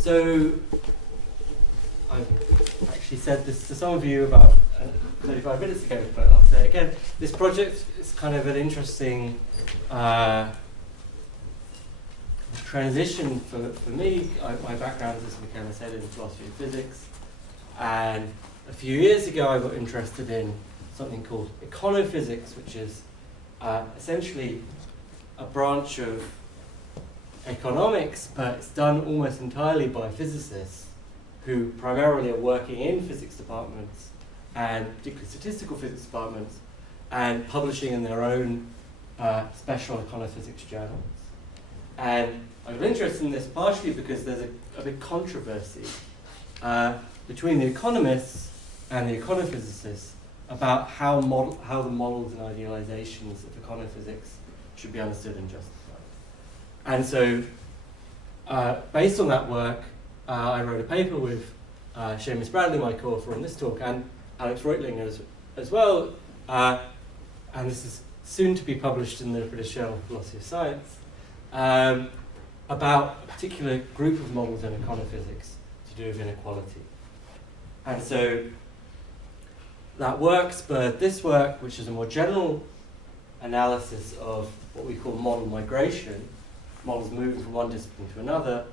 So, I've actually said this to some of you about 35 minutes ago, but I'll say it again. This project is kind of an interesting transition for me. My background, as Michaela said, in philosophy and physics. And a few years ago, I got interested in something called econophysics, which is essentially a branch of economics, but it's done almost entirely by physicists who primarily are working in physics departments, and particularly statistical physics departments, and publishing in their own special econophysics journals. And I got interested in this partially because there's a big controversy between the economists and the econophysicists about how the models and idealizations of econophysics should be understood and justified. And so, based on that work, I wrote a paper with Seamus Bradley, my co-author on this talk, and Alex Reutlinger as well, and this is soon to be published in the British Journal of Philosophy of Science, about a particular group of models in econophysics to do with inequality. And so that work spurred this work, which is a more general analysis of what we call model migration, models moving from one discipline to another.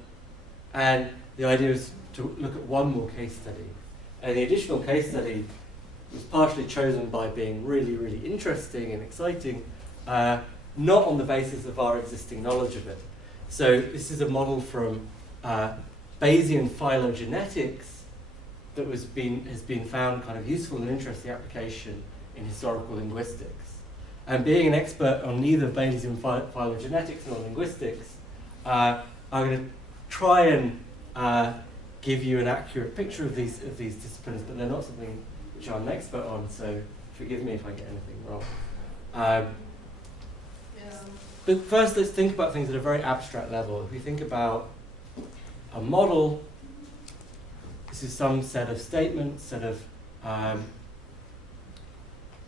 And the idea is to look at one more case study. And the additional case study was partially chosen by being really, really interesting and exciting, not on the basis of our existing knowledge of it. So this is a model from Bayesian phylogenetics that has been found kind of useful and interesting application in historical linguistics. And being an expert on neither Bayesian phylogenetics nor linguistics, I'm going to try and give you an accurate picture of these disciplines, but they're not something which I'm an expert on, so forgive me if I get anything wrong. But first, let's think about things at a very abstract level. If we think about a model, this is some set of statements, set of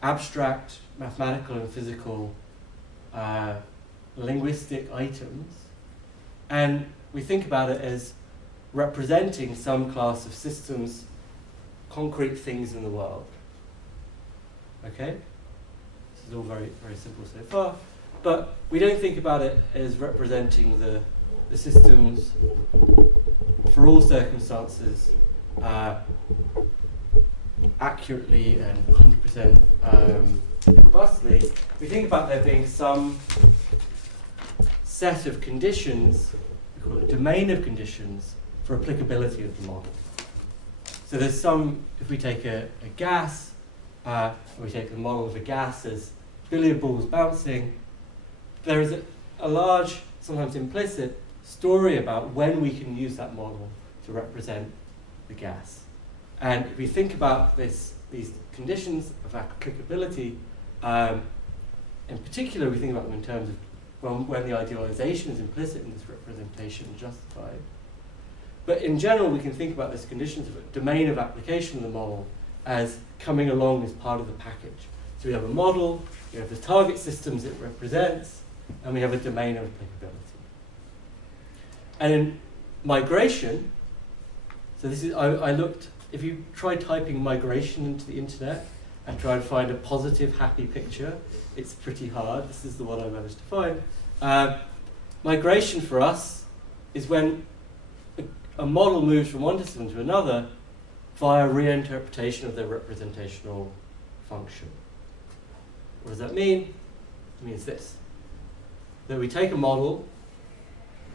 abstract mathematical and physical linguistic items, and we think about it as representing some class of systems, concrete things in the world. Okay? This is all very, very simple so far, but we don't think about it as representing the systems for all circumstances accurately and 100% robustly. We think about there being some set of conditions, we call it a domain of conditions, for applicability of the model. So there's some, if we take a gas, we take the model of a gas as billiard balls bouncing, there is a large, sometimes implicit, story about when we can use that model to represent the gas. And if we think about these conditions of applicability, in particular we think about them in terms of when the idealization is implicit in this representation and justified. But in general, we can think about these conditions of a domain of application of the model as coming along as part of the package. So we have a model, we have the target systems it represents, and we have a domain of applicability. And in migration, so this is, I looked, if you try typing migration into the internet and try and find a positive, happy picture, it's pretty hard. This is the one I managed to find. Migration for us is when a model moves from one discipline to another via reinterpretation of their representational function. What does that mean? It means this, that we take a model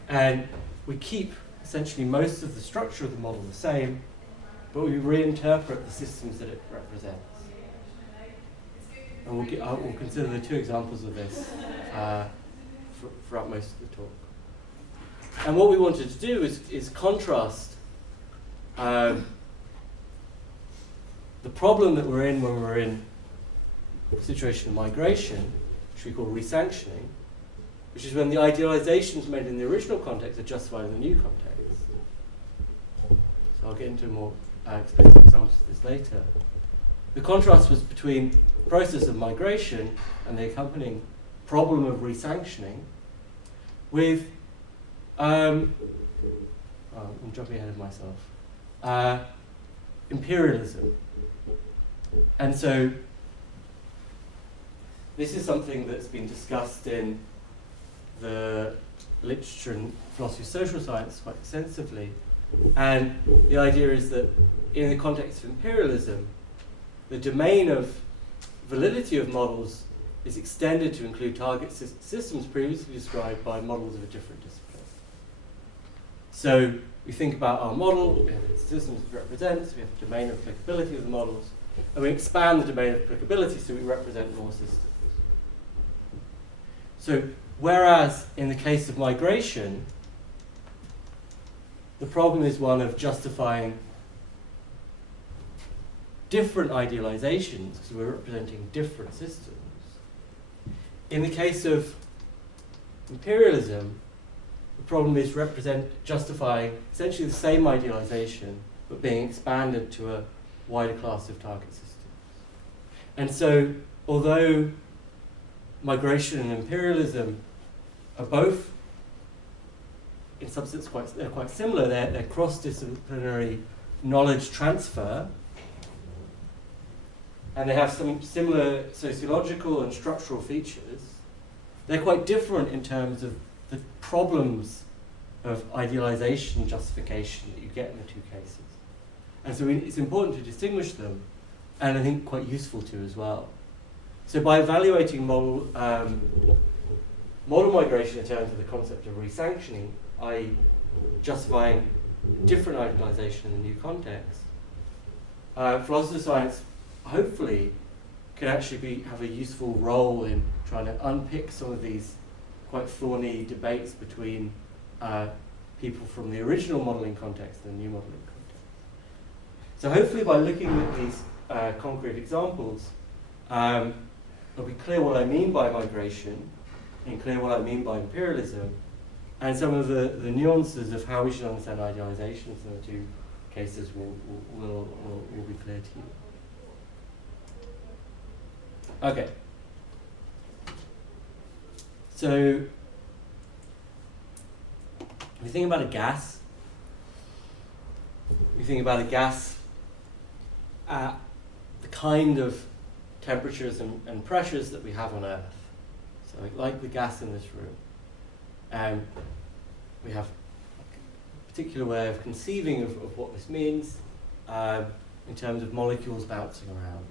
and we keep essentially most of the structure of the model the same, but we reinterpret the systems that it represents. And we'll consider the two examples of this throughout most of the talk. And what we wanted to do is contrast the problem that we're in when we're in a situation of migration, which we call resanctioning, which is when the idealizations made in the original context are justified in the new context. So I'll get into more explicit examples of this later. The contrast was between the process of migration and the accompanying problem of resanctioning with, I'm jumping ahead of myself. Imperialism. And so this is something that's been discussed in the literature and philosophy of social science quite extensively. And the idea is that in the context of imperialism, the domain of validity of models is extended to include target systems previously described by models of a different discipline. So we think about our model, we have its systems it represents, we have the domain of applicability of the models, and we expand the domain of applicability so we represent more systems. So whereas in the case of migration, the problem is one of justifying different idealizations because we're representing different systems. In the case of imperialism, the problem is justifying essentially the same idealization but being expanded to a wider class of target systems. And so, although migration and imperialism are both, in substance, they're quite similar, they're cross-disciplinary knowledge transfer, and they have some similar sociological and structural features, they're quite different in terms of the problems of idealization and justification that you get in the two cases. And so it's important to distinguish them, and I think quite useful to as well. So by evaluating model migration in terms of the concept of re-sanctioning, i.e. justifying different idealization in the new context, philosophy of science hopefully can actually have a useful role in trying to unpick some of these quite thorny debates between people from the original modeling context and the new modeling context. So hopefully by looking at these concrete examples, it'll be clear what I mean by migration and clear what I mean by imperialism, and some of the nuances of how we should understand idealizations in the two cases will be clear to you. Okay. So, if you think about a gas, at the kind of temperatures and pressures that we have on Earth. So like the gas in this room. We have a particular way of conceiving of what this means in terms of molecules bouncing around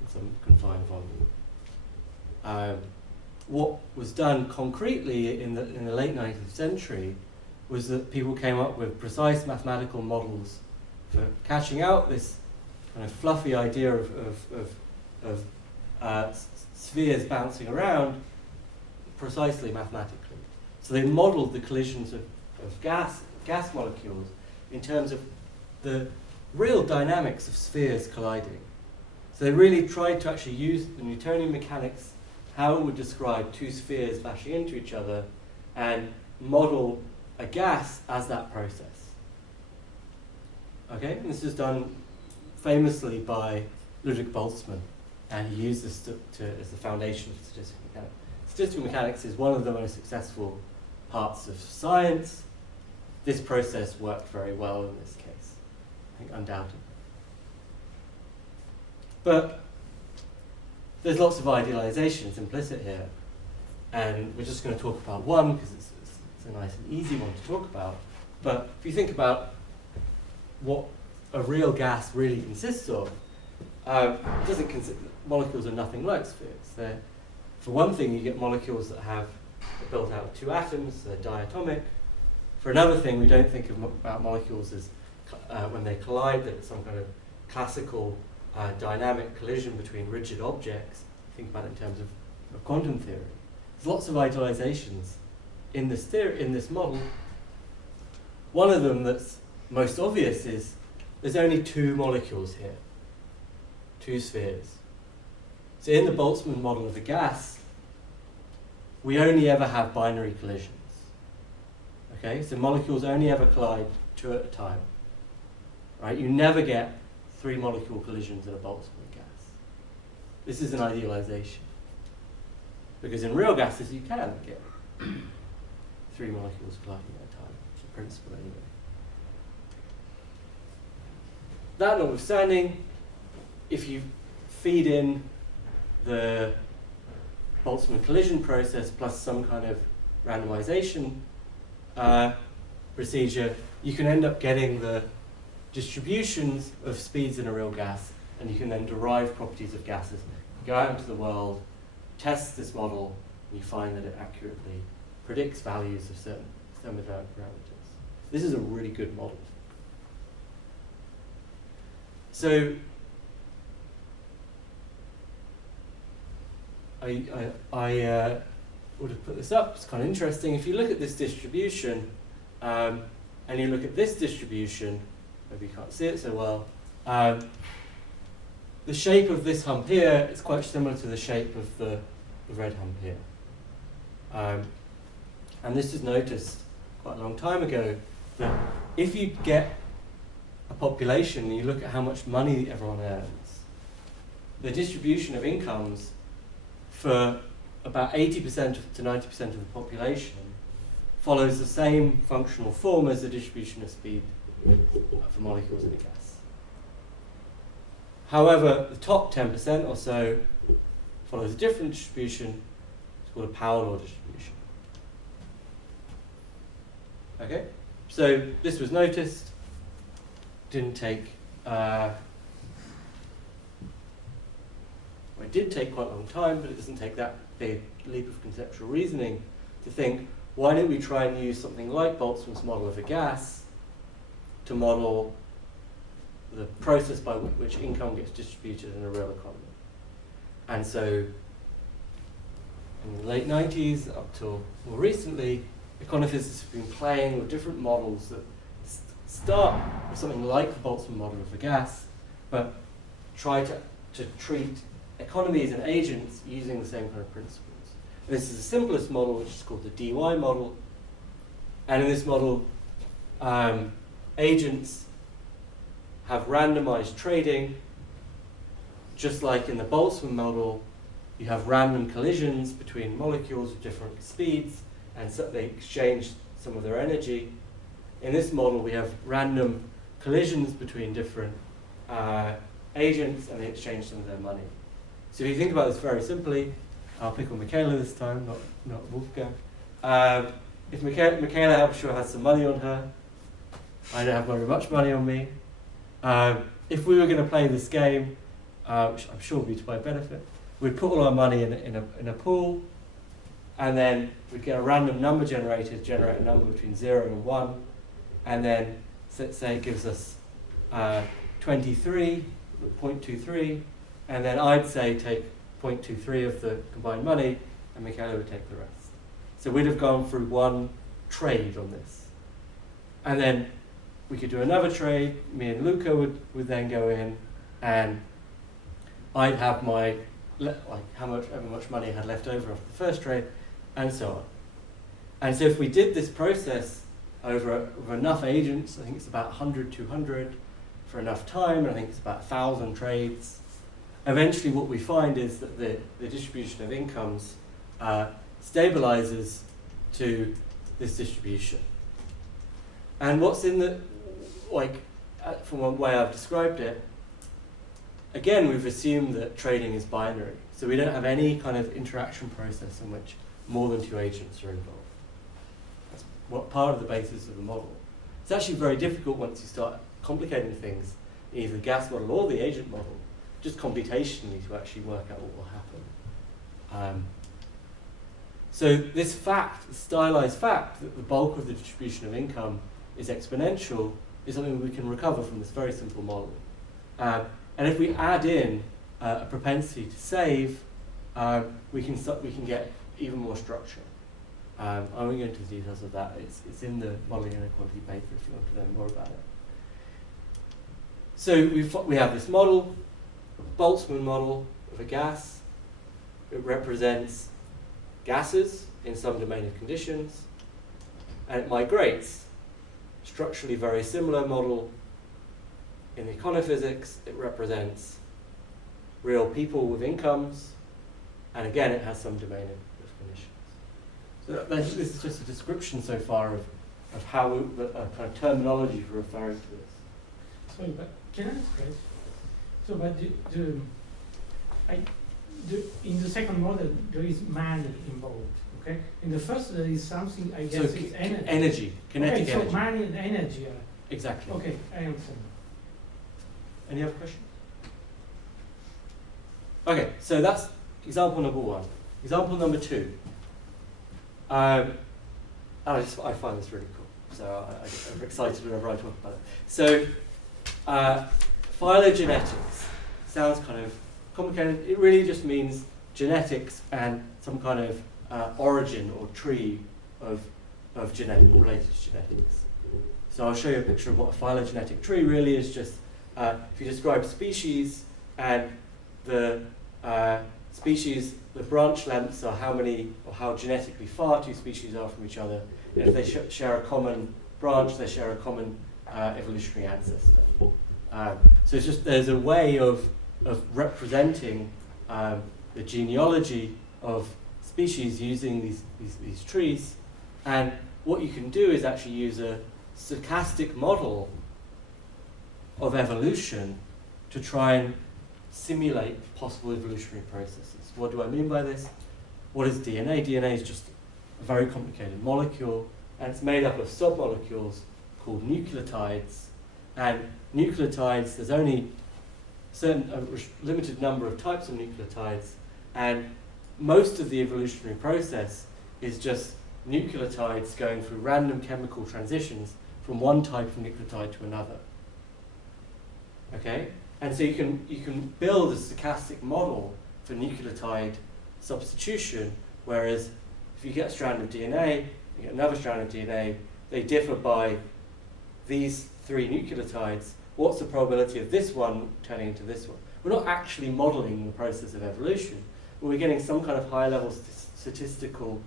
in some confined volume. What was done concretely in the late 19th century was that people came up with precise mathematical models for catching out this kind of fluffy idea of spheres bouncing around precisely mathematically. So they modeled the collisions of gas molecules in terms of the real dynamics of spheres colliding. So they really tried to actually use the Newtonian mechanics, how it would describe two spheres bashing into each other, and model a gas as that process. Okay, and this is done famously by Ludwig Boltzmann, and he used this as the foundation of statistical mechanics. Statistical mechanics is one of the most successful parts of science. This process worked very well in this case, I think undoubtedly. But there's lots of idealizations implicit here, and we're just going to talk about one because it's a nice and easy one to talk about. But if you think about what a real gas really consists of, molecules are nothing like spheres. For one thing, you get molecules that are built out of two atoms, they're diatomic. For another thing, we don't think about molecules as, when they collide, that it's some kind of classical dynamic collision between rigid objects. Think about it in terms of quantum theory. There's lots of idealizations in this model. One of them that's most obvious is there's only two molecules here, two spheres. So in the Boltzmann model of the gas, we only ever have binary collisions. Okay, so molecules only ever collide two at a time. Right? You never get three molecule collisions in a Boltzmann gas. This is an idealization. Because in real gases you can get three molecules colliding at a time, in principle anyway. that notwithstanding, if you feed in the Boltzmann collision process plus some kind of randomization procedure, you can end up getting the distributions of speeds in a real gas, and you can then derive properties of gases. You go out into the world, test this model, and you find that it accurately predicts values of certain thermodynamic parameters. This is a really good model. So I would have put this up. It's kind of interesting. If you look at this distribution, and you look at this distribution, maybe you can't see it so well, the shape of this hump here is quite similar to the shape of the red hump here. And this is noticed quite a long time ago, that if you get a population and you look at how much money everyone earns, the distribution of incomes for about 80% to 90% of the population follows the same functional form as the distribution of speed for molecules in a gas. However, the top 10% or so follows a different distribution. It's called a power law distribution. Okay, so this was noticed. Didn't take, well, it did take quite a long time, but it doesn't take that big leap of conceptual reasoning to think, why don't we try and use something like Boltzmann's model of a gas to model the process by which income gets distributed in a real economy? And so in the late 90s up till more recently, econophysicists have been playing with different models that start with something like the Boltzmann model of the gas, but try to treat economies and agents using the same kind of principles. And this is the simplest model, which is called the DY model. And in this model, agents have randomized trading. Just like in the Boltzmann model, you have random collisions between molecules of different speeds, and so they exchange some of their energy. In this model, we have random collisions between different agents, and they exchange some of their money. So if you think about this very simply, I'll pick on Michaela this time, not Wolfgang. If Michaela, I'm sure, has some money on her, I don't have very much money on me. If we were going to play this game, which I'm sure would be to my benefit, we'd put all our money in a pool, and then we'd get a random number generated, generate a number between 0 and 1, and then say it gives us 23, 0.23, and then I'd say take 0.23 of the combined money, and Michaela would take the rest. So we'd have gone through one trade on this. And then we could do another trade. Me and Luca would then go in, and I'd have my, however much money I had left over after the first trade, and so on. And so if we did this process over enough agents, I think it's about 100, 200, for enough time, and I think it's about 1,000 trades, eventually what we find is that the distribution of incomes stabilizes to this distribution. And what's in the, from one way I've described it, again, we've assumed that trading is binary. So we don't have any kind of interaction process in which more than two agents are involved. That's what part of the basis of the model. It's actually very difficult once you start complicating things, either the gas model or the agent model, just computationally to actually work out what will happen. So this fact, the stylized fact that the bulk of the distribution of income is exponential is something we can recover from this very simple model. And if we add in a propensity to save, we can get even more structure. I won't go into the details of that. It's in the modeling inequality paper if you want to learn more about it. So we have this model, Boltzmann model of a gas. It represents gases in some domain of conditions, and it migrates. Structurally very similar model in the econophysics. It represents real people with incomes, and again it has some domain of conditions. So this is just a description so far of how a kind of terminology for referring to this. Sorry, but can I ask a question? So, but in the second model, there is money involved, okay? In the first, there is something, I guess, it's energy. Energy, kinetic okay, energy. So money and energy are... Exactly. Okay, I understand. Any other questions? Okay, so that's example number 1. Example number 2. I find this really cool, so I'm excited whenever I talk about it. So, phylogenetics sounds kind of complicated. It really just means genetics and some kind of origin or tree of related to genetics. So I'll show you a picture of what a phylogenetic tree really is. Just if you describe species and the species, the branch lengths are how many or how genetically far two species are from each other. And if they share a common branch, they share a common evolutionary ancestor. So it's just there's a way of representing the genealogy of species using these trees, and what you can do is actually use a stochastic model of evolution to try and simulate possible evolutionary processes. What do I mean by this? What is DNA? DNA is just a very complicated molecule, and it's made up of submolecules called nucleotides. And nucleotides, there's only a limited number of types of nucleotides, and most of the evolutionary process is just nucleotides going through random chemical transitions from one type of nucleotide to another. Okay? And so you can build a stochastic model for nucleotide substitution, whereas if you get a strand of DNA, you get another strand of DNA, they differ by these 3 nucleotides. What's the probability of this one turning into this one? We're not actually modeling the process of evolution, but we're getting some kind of high-level statistical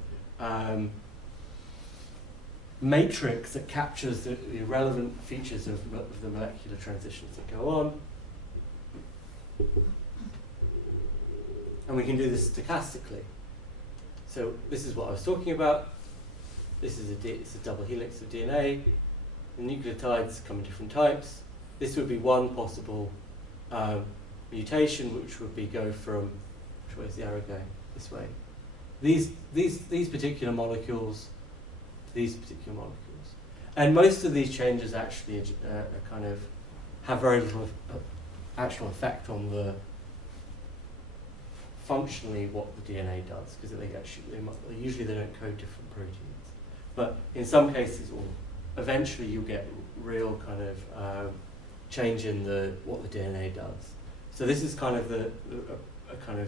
matrix that captures the relevant features of the molecular transitions that go on. And we can do this stochastically. So this is what I was talking about. This is it's a double helix of DNA. The nucleotides come in different types. This would be one possible mutation, which would be go from, which way is the arrow going? This way. These particular molecules, and most of these changes actually kind of have very little actual effect on the functionally what the DNA does, because usually they don't code different proteins. But in some cases, or eventually, you get real kind of change in what the DNA does. So this is kind of a kind of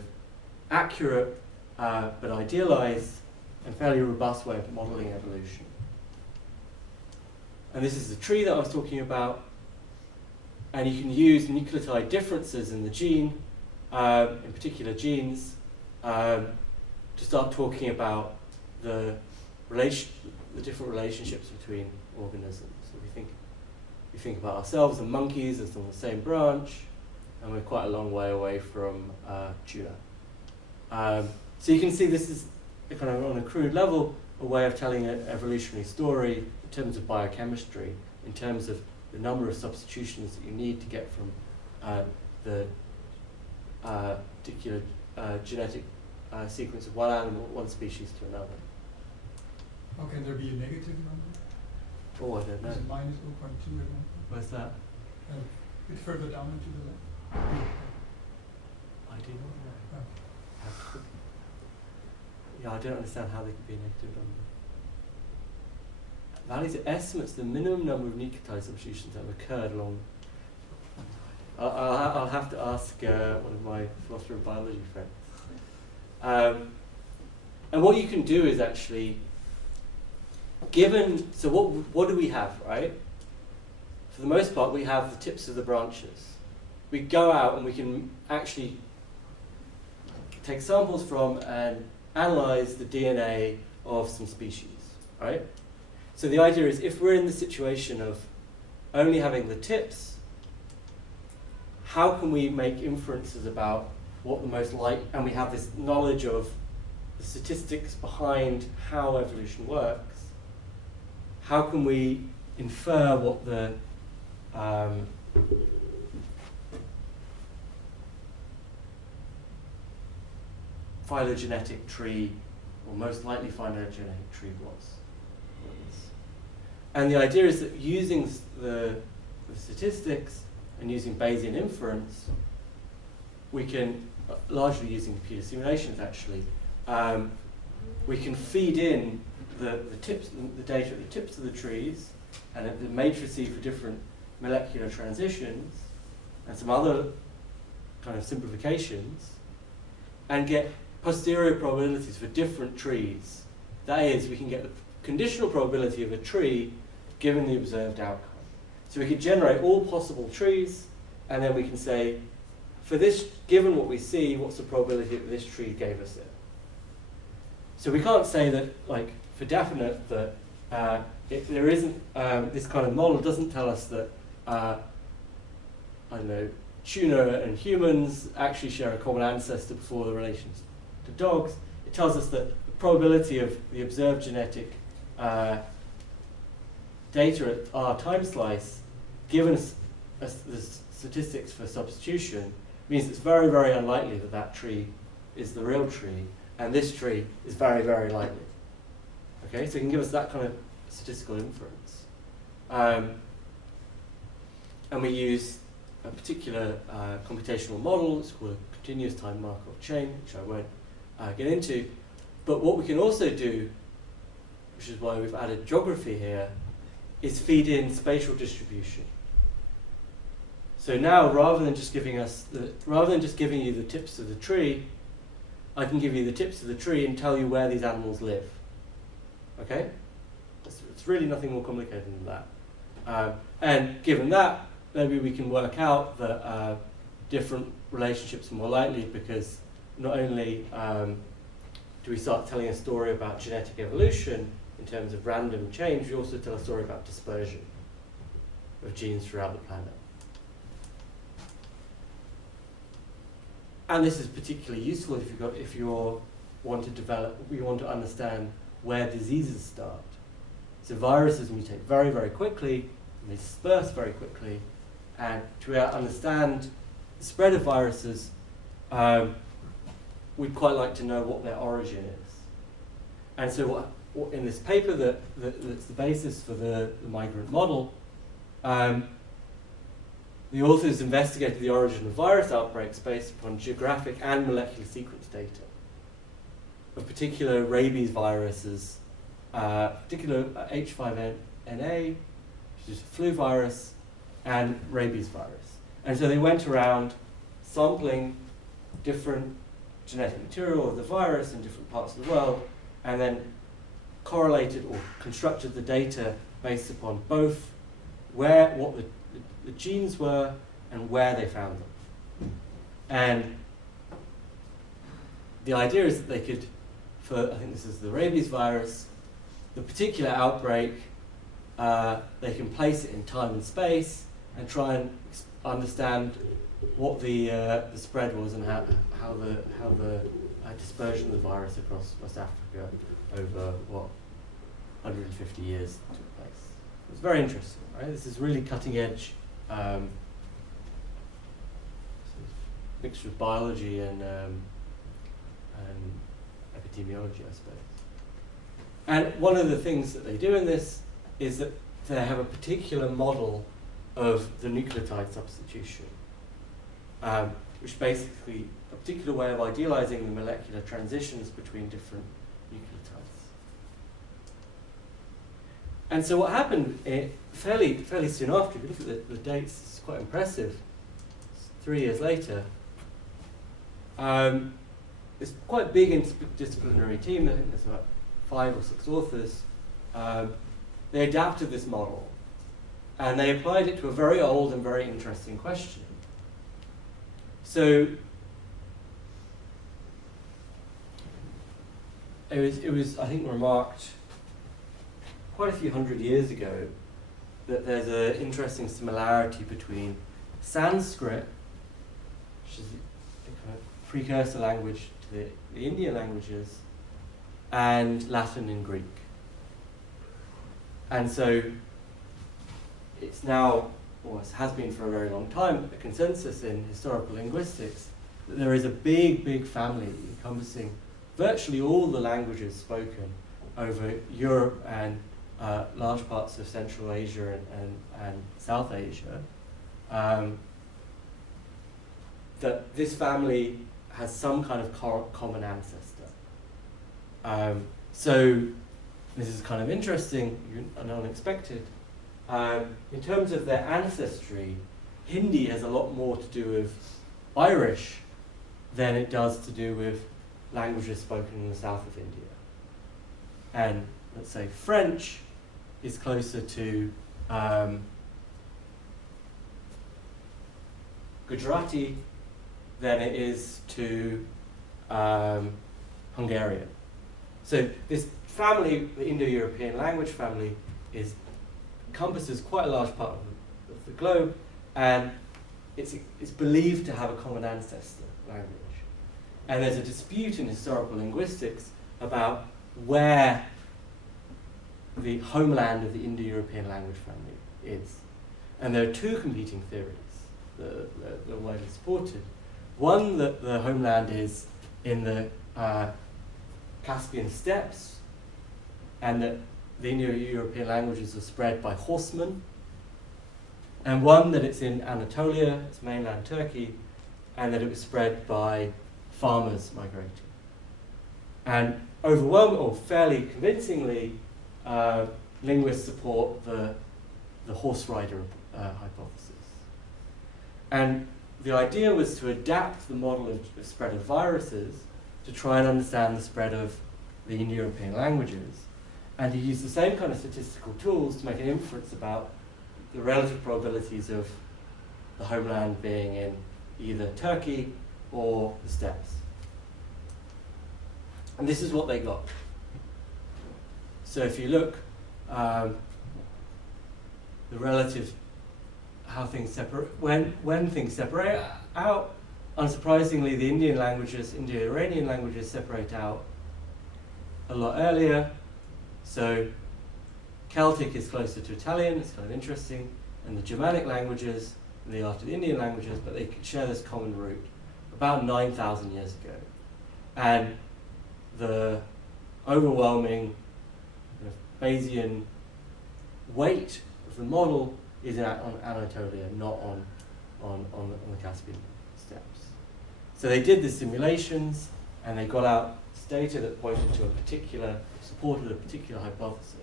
accurate but idealized and fairly robust way of modeling evolution. And this is the tree that I was talking about. And you can use nucleotide differences in the gene, in particular genes, to start talking about the different relationships between organisms. So we think about ourselves and monkeys as on the same branch, and we're quite a long way away from tuna. So you can see this is kind of on a crude level a way of telling an evolutionary story in terms of biochemistry, in terms of the number of substitutions that you need to get from the particular genetic sequence of one animal, one species to another. How can there be a negative number? Oh, I don't know. Is it minus 0.2 at one point? Where's that? A bit further down into the left. I do not know. Oh. Yeah, I don't understand how they could be a negative number. Values are estimates of the minimum number of nucleotide substitutions that have occurred along. I'll have to ask one of my philosopher of biology friends. And what you can do is actually, so what do we have, right? For the most part, we have the tips of the branches. We go out and we can actually take samples from and analyze the DNA of some species, right? So the idea is, if we're in the situation of only having the tips, how can we make inferences about what the most and we have this knowledge of the statistics behind how evolution works, how can we infer what the phylogenetic tree, or most likely phylogenetic tree was. And the idea is that using the statistics and using Bayesian inference, we can, largely using computer simulations actually, we can feed in the data at the tips of the trees and at the matrices for different molecular transitions and some other kind of simplifications, and get posterior probabilities for different trees. That is, we can get the conditional probability of a tree given the observed outcome. So we could generate all possible trees, and then we can say, for this, given what we see, what's the probability that this tree gave us it? So we can't say that, like, for definite, that if there isn't, this kind of model doesn't tell us that, I don't know, tuna and humans actually share a common ancestor before the relations to dogs. It tells us that the probability of the observed genetic data at our time slice, given the statistics for substitution, means it's very, very unlikely that that tree is the real tree, and this tree is very, very likely. Okay, so it can give us that kind of statistical inference. And we use a particular computational model. It's called a continuous time Markov chain, which I won't get into. But what we can also do, which is why we've added geography here, is feed in spatial distribution. So now, rather than just giving you the tips of the tree, I can give you the tips of the tree and tell you where these animals live. Okay? It's really nothing more complicated than that. And given that, maybe we can work out that different relationships are more likely, because not only do we start telling a story about genetic evolution in terms of random change, we also tell a story about dispersion of genes throughout the planet. And this is particularly useful if you want to understand where diseases start. So viruses mutate very, very quickly, and they disperse very quickly. And to understand the spread of viruses, we'd quite like to know what their origin is. And so what in this paper that's the basis for the migrant model, the authors investigated the origin of virus outbreaks based upon geographic and molecular sequence data of particular rabies viruses, particular H5N1, which is a flu virus, and rabies virus. And so they went around sampling different genetic material of the virus in different parts of the world, and then correlated or constructed the data based upon both what the genes were and where they found them. And the idea is that they could, for I think this is the rabies virus, the particular outbreak, they can place it in time and space and try and understand what the spread was and how the dispersion of the virus across West Africa over 150 years took place. It's very interesting, right? This is really cutting edge mixture of biology and epidemiology, I suppose. And one of the things that they do in this is that they have a particular model of the nucleotide substitution, which basically a particular way of idealizing the molecular transitions between different nucleotides. And so what happened fairly soon after, if you look at the dates, it's quite impressive. It's 3 years later. It's quite a big interdisciplinary team. I think there's about 5 or 6 authors. They adapted this model, and they applied it to a very old and very interesting question. So it was I think remarked quite a few hundred years ago that there's an interesting similarity between Sanskrit, which is a kind of precursor language to the Indian languages, and Latin and Greek. And so it's now or has been for a very long time, a consensus in historical linguistics that there is a big, big family encompassing virtually all the languages spoken over Europe and large parts of Central Asia and South Asia, that this family has some kind of common ancestor. So this is kind of interesting and unexpected. In terms of their ancestry, Hindi has a lot more to do with Irish than it does to do with languages spoken in the south of India. And let's say French is closer to Gujarati than it is to Hungarian. So this family, the Indo-European language family, encompasses quite a large part of the globe, and it's believed to have a common ancestor language. And there's a dispute in historical linguistics about where the homeland of the Indo-European language family is. And there are two competing theories that are widely supported. One, that the homeland is in the Caspian steppes, and that the Indo-European languages are spread by horsemen. And one, that it's in Anatolia, it's mainland Turkey, and that it was spread by farmers migrating. And overwhelmingly, or fairly convincingly, linguists support the horse rider hypothesis. And the idea was to adapt the model of spread of viruses to try and understand the spread of the Indo-European languages, and to use the same kind of statistical tools to make an inference about the relative probabilities of the homeland being in either Turkey or the steppes. And this is what they got. So if you look, the relative, how things separate, when things separate out, unsurprisingly, the Indian languages, Indo-Iranian languages separate out a lot earlier. So Celtic is closer to Italian, it's kind of interesting, and the Germanic languages, they are to the Indian languages, but they share this common root about 9,000 years ago. And the overwhelming Bayesian weight of the model is on Anatolia, not on the Caspian steppes. So they did the simulations, and they got out data that pointed to a particular, supported a particular hypothesis.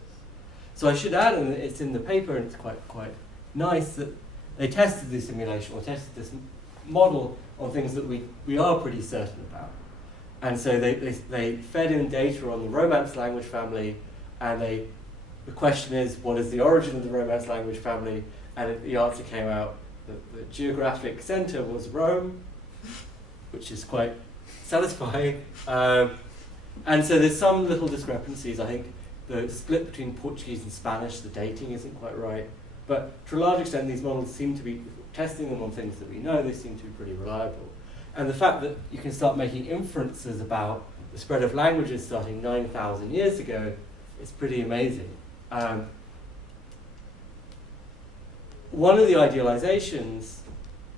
So I should add, and it's in the paper, and it's quite nice, that they tested this simulation, or tested this model on things that we are pretty certain about. And so they fed in data on the Romance language family, and the question is, what is the origin of the Romance language family? And the answer came out that the geographic center was Rome, which is quite satisfying. And so there's some little discrepancies. I think the split between Portuguese and Spanish, the dating isn't quite right. But to a large extent, these models seem to be, testing them on things that we know, they seem to be pretty reliable. And the fact that you can start making inferences about the spread of languages starting 9,000 years ago is pretty amazing. One of the idealizations,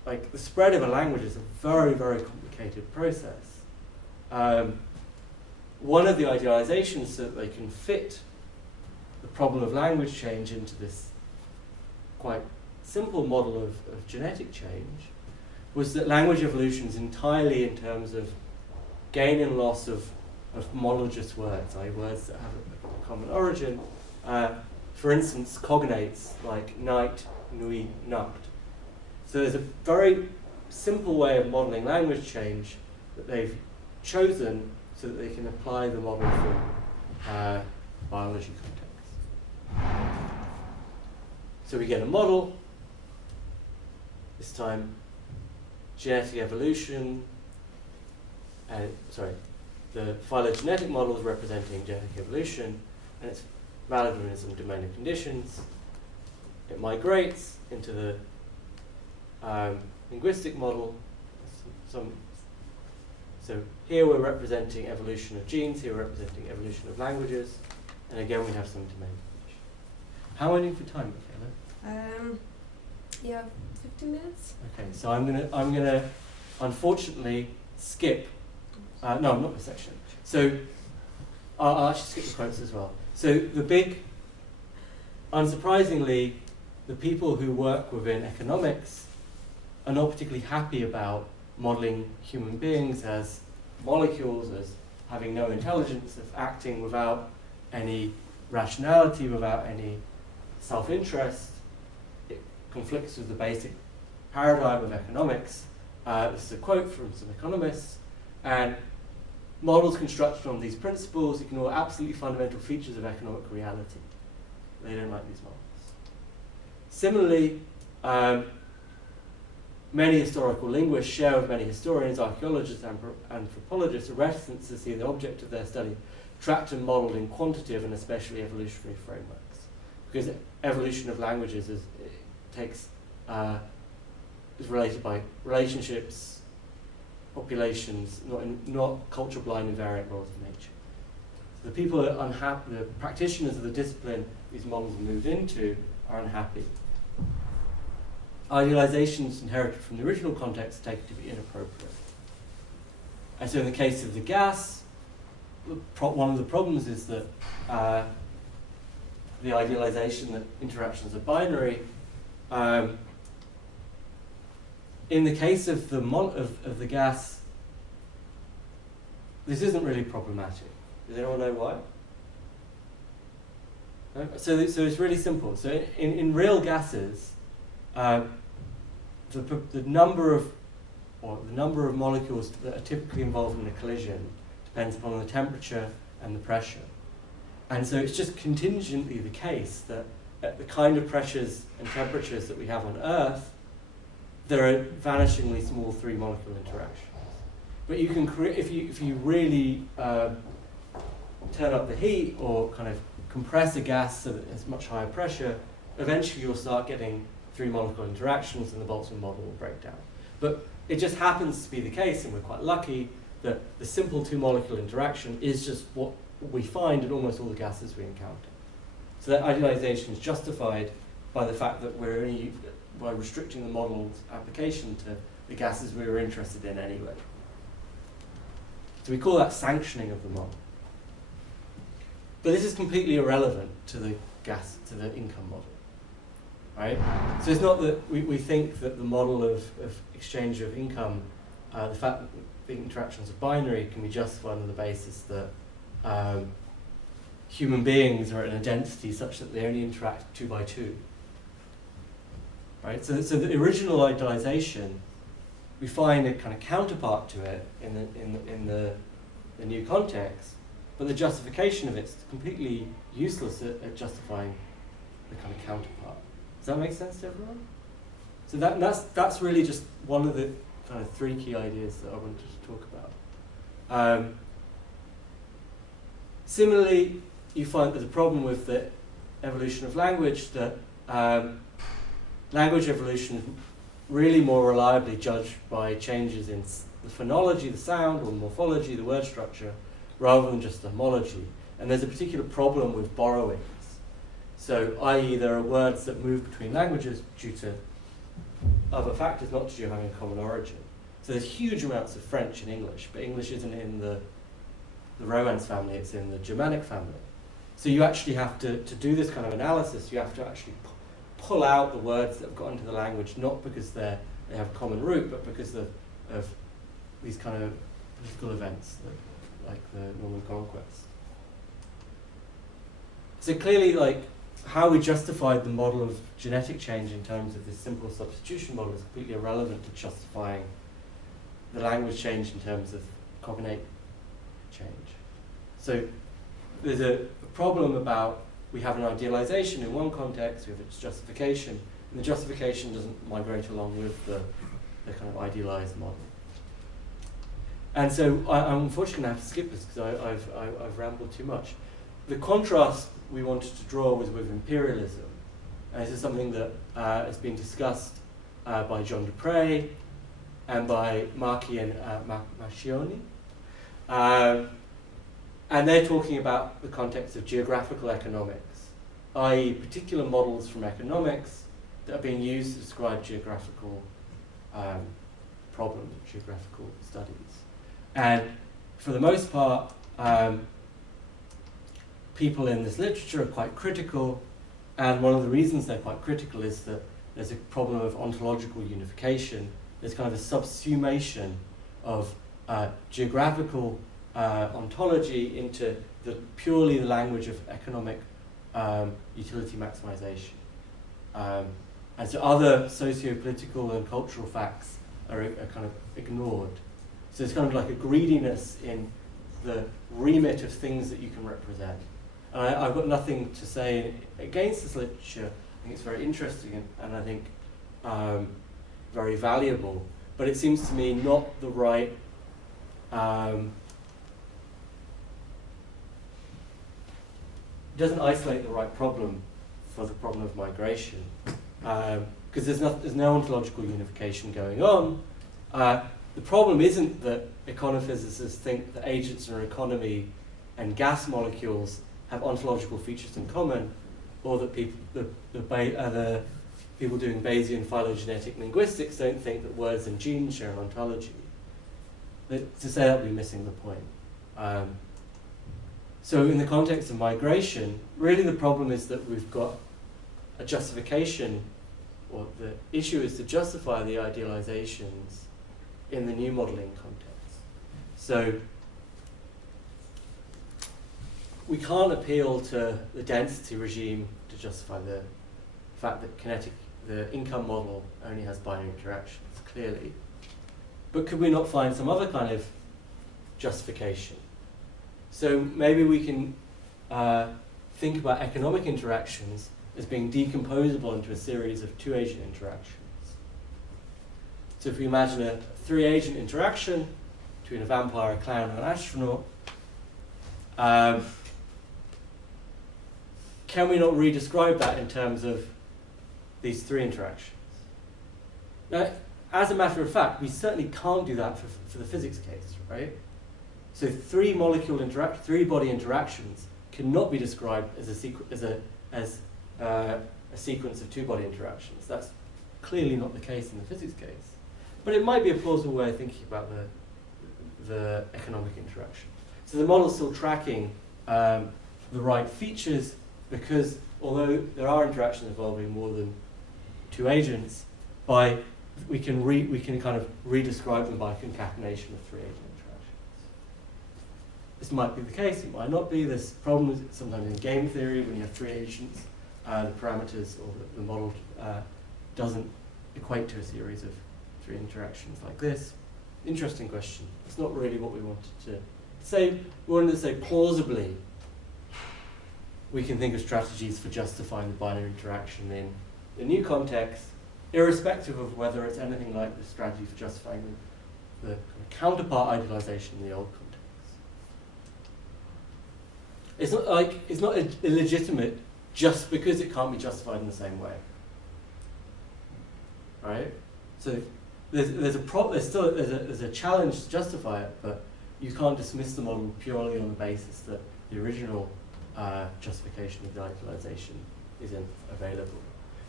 like the spread of a language is a very, very complicated process. One of the idealizations so that they can fit the problem of language change into this quite simple model of genetic change was that language evolution is entirely in terms of gain and loss of homologous words, i.e. words that have a common origin. For instance, cognates like night, nui, nacht. So there's a very simple way of modeling language change that they've chosen so that they can apply the model for biology contexts. So we get a model, this time genetic evolution, the phylogenetic model is representing genetic evolution, and it's valid within some domain of conditions. It migrates into the linguistic model. So here we're representing evolution of genes, here we're representing evolution of languages, and again we have some domain condition. How am I doing for time, Michaela? Yeah, 15 minutes? Okay, so I'm gonna unfortunately skip, no, not this section. So I'll actually skip the quotes as well. So unsurprisingly, the people who work within economics are not particularly happy about modeling human beings as molecules, as having no intelligence, of acting without any rationality, without any self-interest. It conflicts with the basic paradigm of economics. This is a quote from some economists, and models constructed on these principles ignore absolutely fundamental features of economic reality. They don't like these models. Similarly, many historical linguists share with many historians, archaeologists, and anthropologists a reticence to see the object of their study tracked and modeled in quantitative and especially evolutionary frameworks. Because evolution of languages is related by relationships, populations, not culture blind invariant laws of nature. So the people that are unhappy, the practitioners of the discipline these models are moved into, are unhappy. Idealizations inherited from the original context are taken to be inappropriate. And so in the case of the gas, one of the problems is that the idealization that interactions are binary. In the case of the gas, this isn't really problematic. Does anyone know why? No? So it's really simple. So in real gases, the number of molecules that are typically involved in a collision depends upon the temperature and the pressure. And so it's just contingently the case that at the kind of pressures and temperatures that we have on Earth, there are vanishingly small three-molecule interactions. But you can create, if you really turn up the heat or kind of compress a gas so that it's much higher pressure, eventually you'll start getting three-molecule interactions and the Boltzmann model will break down. But it just happens to be the case, and we're quite lucky, that the simple two-molecule interaction is just what we find in almost all the gases we encounter. So that idealization is justified by the fact that we're only by restricting the model's application to the gases we were interested in anyway. So we call that sanctioning of the model. But this is completely irrelevant to the income model, right? So it's not that we think that the model of exchange of income, the fact that the interactions are binary, can be justified on the basis that human beings are at a density such that they only interact 2 by 2. Right? So the original idealization, we find a kind of counterpart to it in the new context, but the justification of it's completely useless at justifying the kind of counterpart. Does that make sense to everyone? So that's really just one of the kind of 3 key ideas that I wanted to talk about. Similarly, you find there's a problem with the evolution of language, that language evolution is really more reliably judged by changes in the phonology, the sound, or the morphology, the word structure, rather than just the homology. And there's a particular problem with borrowings. So, i.e., there are words that move between languages due to other factors, not to do with having a common origin. So there's huge amounts of French in English, but English isn't in the Romance family, it's in the Germanic family. So you actually have to do this kind of analysis, you have to actually pull out the words that have got into the language, not because they have a common root, but because of these kind of political events, like the Norman Conquest. So clearly, like, how we justified the model of genetic change in terms of this simple substitution model is completely irrelevant to justifying the language change in terms of cognate change. So there's a problem about, we have an idealization in one context, we have its justification, and the justification doesn't migrate along with the kind of idealized model. And so I'm unfortunately going to have to skip this because I've rambled too much. The contrast we wanted to draw was with imperialism. And this is something that has been discussed by John Dupre and by Marchi and Mascioni. And they're talking about the context of geographical economics, i.e. particular models from economics that are being used to describe geographical problems, geographical studies. And for the most part, people in this literature are quite critical, and one of the reasons they're quite critical is that there's a problem of ontological unification. There's kind of a subsumation of geographical ontology into purely the language of economic utility maximization. And so other socio-political and cultural facts are kind of ignored. So it's kind of like a greediness in the remit of things that you can represent. And I've got nothing to say against this literature. I think it's very interesting and I think very valuable. But it seems to me not the right doesn't isolate the right problem for the problem of migration, because there's no ontological unification going on. The problem isn't that econophysicists think that agents in an economy and gas molecules have ontological features in common, or that people, the people doing Bayesian phylogenetic linguistics don't think that words and genes share an ontology. But to say that would be missing the point. So in the context of migration, really the problem is that we've got a justification, or the issue is to justify the idealizations in the new modeling context. So we can't appeal to the density regime to justify the fact that the income model only has binary interactions, clearly. But could we not find some other kind of justification? So maybe we can think about economic interactions as being decomposable into a series of two-agent interactions. So if we imagine a three-agent interaction between a vampire, a clown, and an astronaut, can we not re-describe that in terms of these three interactions? Now, as a matter of fact, we certainly can't do that for the physics case, right? So three body interactions cannot be described as a sequence of two-body interactions. That's clearly not the case in the physics case. But it might be a plausible way of thinking about the economic interaction. So the model's still tracking the right features, because although there are interactions involving more than two agents, we can kind of re-describe them by concatenation of three-agent interactions. This might be the case, it might not be. There's problems sometimes in game theory when you have three agents, the parameters or the model doesn't equate to a series of three interactions like this. Interesting question. It's not really what we wanted to say. We wanted to say plausibly we can think of strategies for justifying the binary interaction in the new context, irrespective of whether it's anything like the strategy for justifying the counterpart idealization in the old context. It's not illegitimate just because it can't be justified in the same way, right? So there's a challenge to justify it, but you can't dismiss the model purely on the basis that the original justification of the idealization isn't available.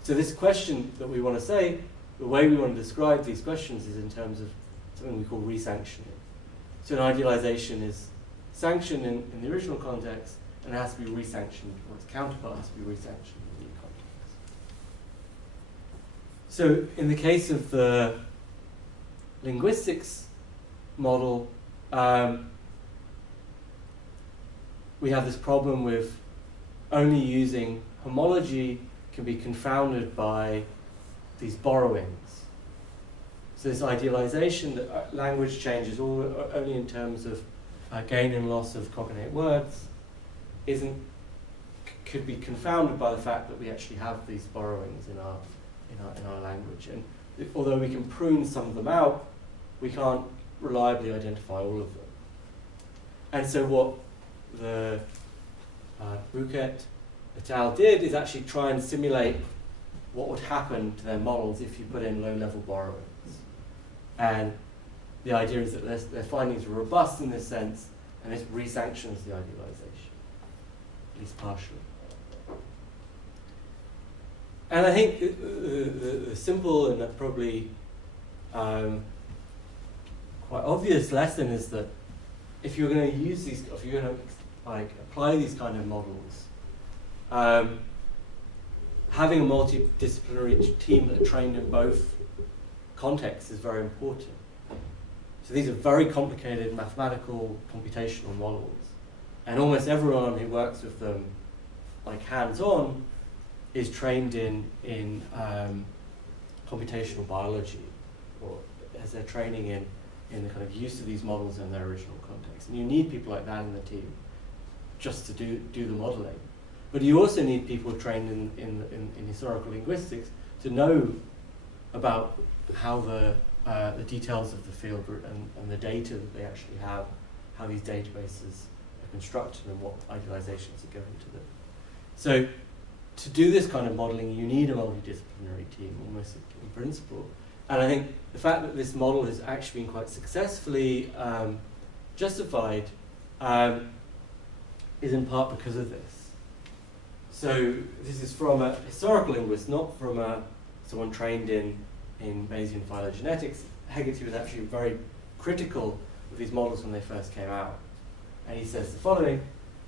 So this question that we want to say, the way we want to describe these questions is in terms of something we call resanctioning. So an idealization is sanctioned in the original context, and it has to be resanctioned, or its counterpart has to be resanctioned in the new context. So in the case of the linguistics model, we have this problem with only using homology can be confounded by these borrowings. So this idealization that language changes only in terms of gain and loss of cognate words could be confounded by the fact that we actually have these borrowings in our language. And although we can prune some of them out, we can't reliably identify all of them. And so what the Bouquet et al. Did is actually try and simulate what would happen to their models if you put in low-level borrowings. And the idea is that their findings are robust in this sense, and this re-sanctions the idealization, at least partially. And I think the simple and probably quite obvious lesson is that if you're going to use these, if you're going to like apply these kind of models, having a multidisciplinary team that are trained in both contexts is very important. So these are very complicated mathematical computational models, and almost everyone who works with them, like hands-on, is trained in computational biology, or has their training in the kind of use of these models in their original context. And you need people like that in the team just to do the modeling. But you also need people trained in historical linguistics to know about how the details of the field and the data that they actually have, how these databases are constructed and what idealizations are going to them. So to do this kind of modeling, you need a multidisciplinary team, almost in principle. And I think the fact that this model has actually been quite successfully justified is in part because of this. So this is from a historical linguist, not from someone trained in Bayesian phylogenetics. Hegarty was actually very critical of these models when they first came out. And he says the following: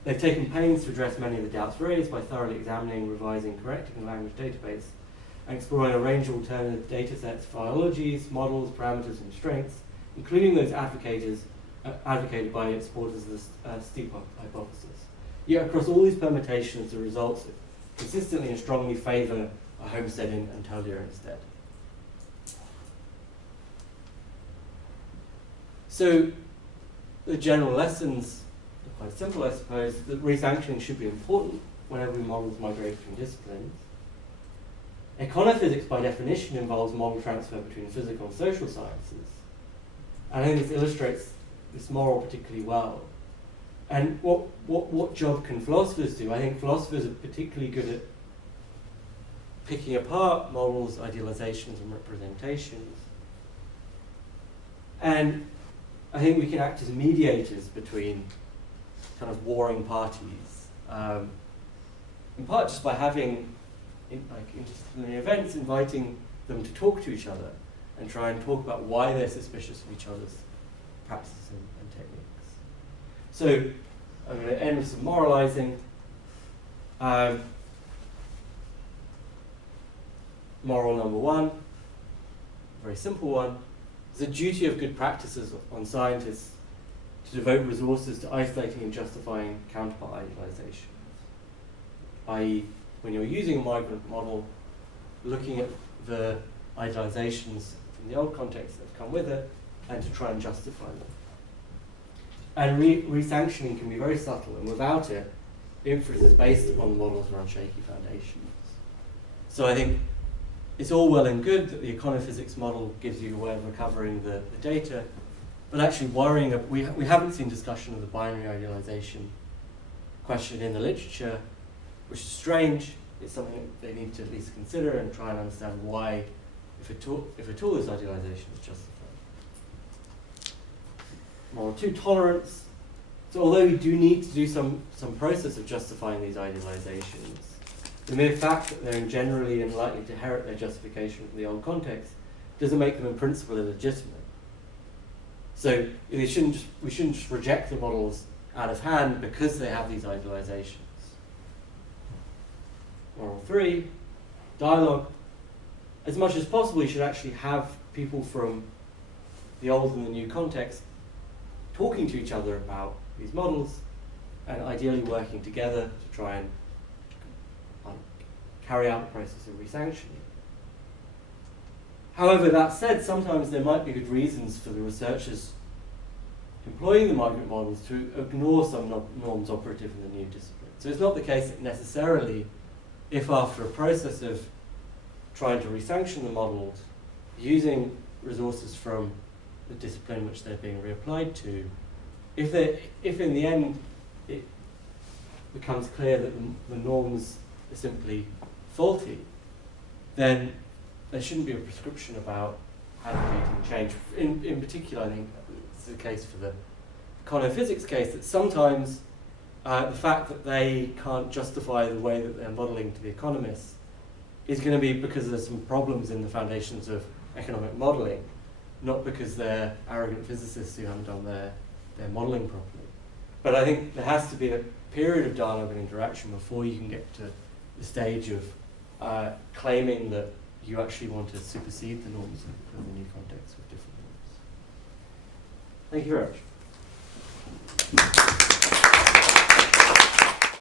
they've taken pains to address many of the doubts raised by thoroughly examining, revising, correcting the language database, and exploring a range of alternative data sets, phylogenies, models, parameters, and strengths, including those advocated by its supporters of the steep hypothesis. Yet across all these permutations, the results consistently and strongly favour a homestead in Anatolia instead. So the general lessons are quite simple, I suppose. That resanctioning should be important whenever models migrate between disciplines. Econophysics, by definition, involves model transfer between physical and social sciences. And I think this illustrates this model particularly well. And what job can philosophers do? I think philosophers are particularly good at picking apart models, idealizations, and representations. And I think we can act as mediators between kind of warring parties, in part just by having interdisciplinary events, inviting them to talk to each other and try and talk about why they're suspicious of each other's practices and techniques. So I'm going to end with some moralizing. Moral number one, a very simple one. It's a duty of good practices on scientists to devote resources to isolating and justifying counterpart idealizations. I.e., when you're using a migrant model, looking at the idealizations from the old context that have come with it, and to try and justify them. And resanctioning can be very subtle, and without it, inference is based upon the models are on shaky foundations. So I think it's all well and good that the econophysics model gives you a way of recovering the data, but actually worrying, we haven't seen discussion of the binary idealization question in the literature, which is strange. It's something that they need to at least consider and try and understand why, if at all this idealization is justified. Moral two, tolerance. So although you do need to do some process of justifying these idealizations, the mere fact that they're generally and likely to inherit their justification from the old context doesn't make them in principle illegitimate. So we shouldn't just reject the models out of hand because they have these idealizations. Moral three, dialogue. As much as possible, you should actually have people from the old and the new context talking to each other about these models and ideally working together to try and carry out the process of resanctioning. However, that said, sometimes there might be good reasons for the researchers employing the migrant models to ignore some norms operative in the new discipline. So it's not the case that necessarily, if after a process of trying to resanction the models, using resources from the discipline which they're being reapplied to, if in the end it becomes clear that the norms are simply faulty, then there shouldn't be a prescription about advocating change. In particular, I think it's the case for the econophysics case, that sometimes the fact that they can't justify the way that they're modeling to the economists is going to be because there's some problems in the foundations of economic modelling, not because they're arrogant physicists who haven't done their modelling properly. But I think there has to be a period of dialogue and interaction before you can get to the stage of claiming that you actually want to supersede the norms of the new context with different norms. Thank you very much.